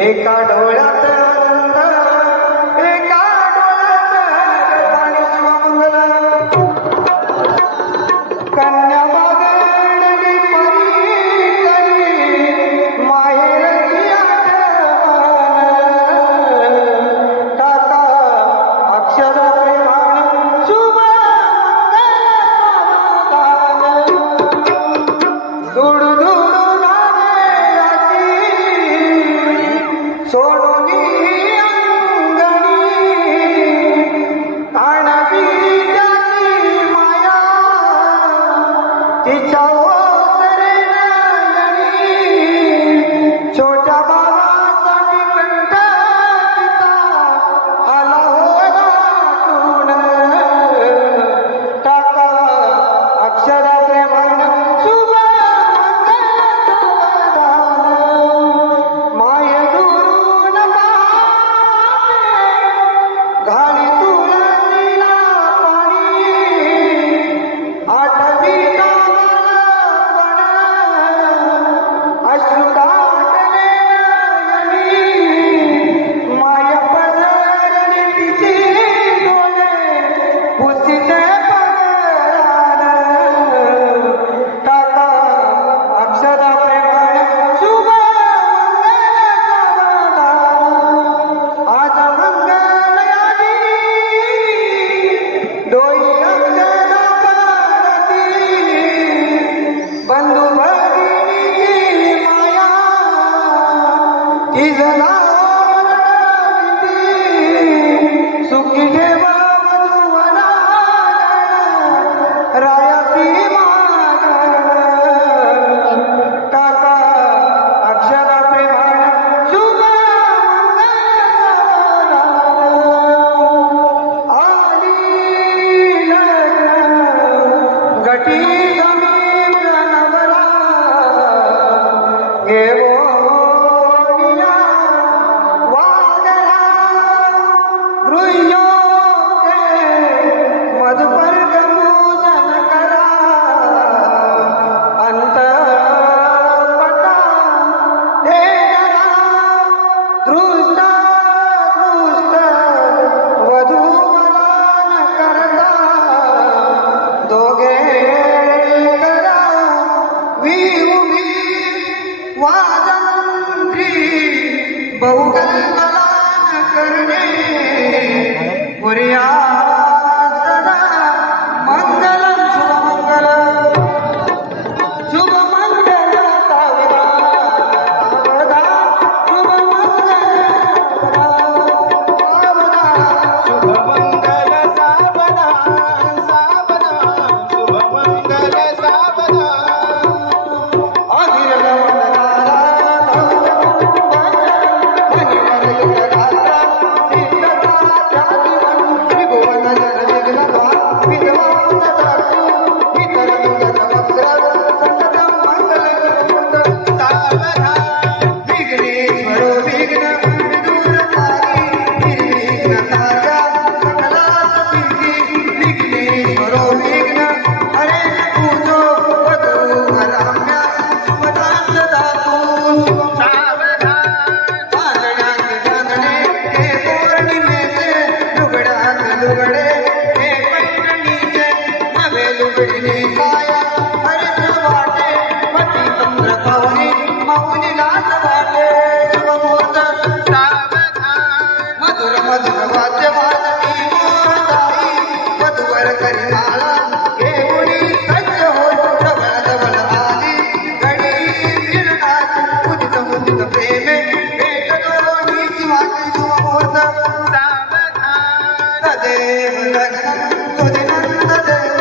एका डोळ्यात एका डोळ्यात पाणी शिवमंगल कन्या बागडली परी करी माहेरची आठवण टाका अक्षर प्रेमाने शुभ मंगल दूर दूर सोडूनी अंगणी आणवी त्याची माया तिच्या ओसरे नयनी छोट्या बाळासाठी कंठ तिचा आला हो दाटून टाका अक्षरा प्रेमान शुभ घाली तुळशीला पाणी आठवीचा बालपण अश्रू दाटले नयनी माय पसरली तिची डोळे पुसीते पगरान टाका अक्षरा प्रेमाने शुभ आज डोई अक्षरा करती बंधू भगिनीची माया तिजला सुखी ठेवा वधूवरा रायाची मागण टाका अक्षरा प्रेमाने शुभ गटी समीप नवरा घेवोनिया वादळा गृह्योते मधुपर गमूजन करा अंतपटा हे जरा दृष्ट दृष्ट वधूवरान करता दोघे वाजंत्री बहुगलबलान करणे पुर्या सदा मंगलम शुभ मंगल सावधा सावधा शुभ मंगल सावधा सावधा शुभ मंगल सावधा त्रिभुवन लुगडे हे पैठणीचे नवे लुगडीने काया हरित वाटे पती चंद्र पावनी माऊली लाज वाटे शुभमुहूर्त सावधान मधुर मधुर वाद्य वाजती मोहदाई वधूवर करी माळा घेऊनी सज्ज होत डबल डबल आली घडी फिरणाची उदित उदित प्रेमे भेट दोन्हीची वाटी शुभमुहूर्त सावधान तदेव लग्न सुदिनंद देव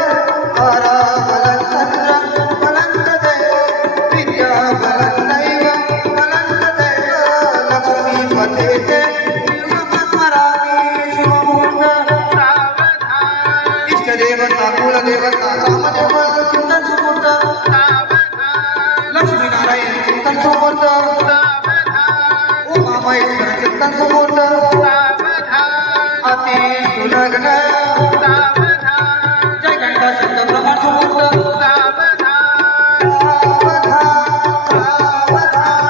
आरामलं चंद्र फलंद देव विद्या फलं दैव फलंद देव लक्ष्मी पतेचे स्मरामी शुभमुहूर्त सावधान इष्टदेवता कुलदेवता रामदेव चिंतन सुमुहूर्त सावधान लक्ष्मीनारायण चिंतन सुमुहूर्त सावधान उमा महेश्वर चिंतन सुमुहूर्त सावधान अति सुलग्न सावधान जय घंटा शब्द प्रमाण सुमुहूर्त सावधान सावधान सावधान सावधान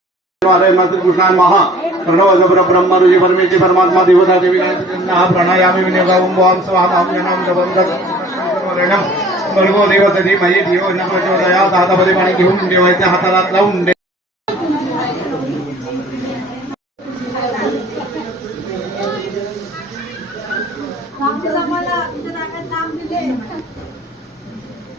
कृष्णाय महा प्रणव जबर ब्रह्म ऋषि परमेश्वरी परमात्मा देवता देवी प्राणायामी विनियोगं वाम स्वाहाम जनाम जबंदक भर्गो देवता धीमहि धियो न प्रचोदयात् हातामध्ये पाणी घेऊन देवाच्या हाताला लावून दे रामच्या जन्माला तुझ्या नाकात नाम दिले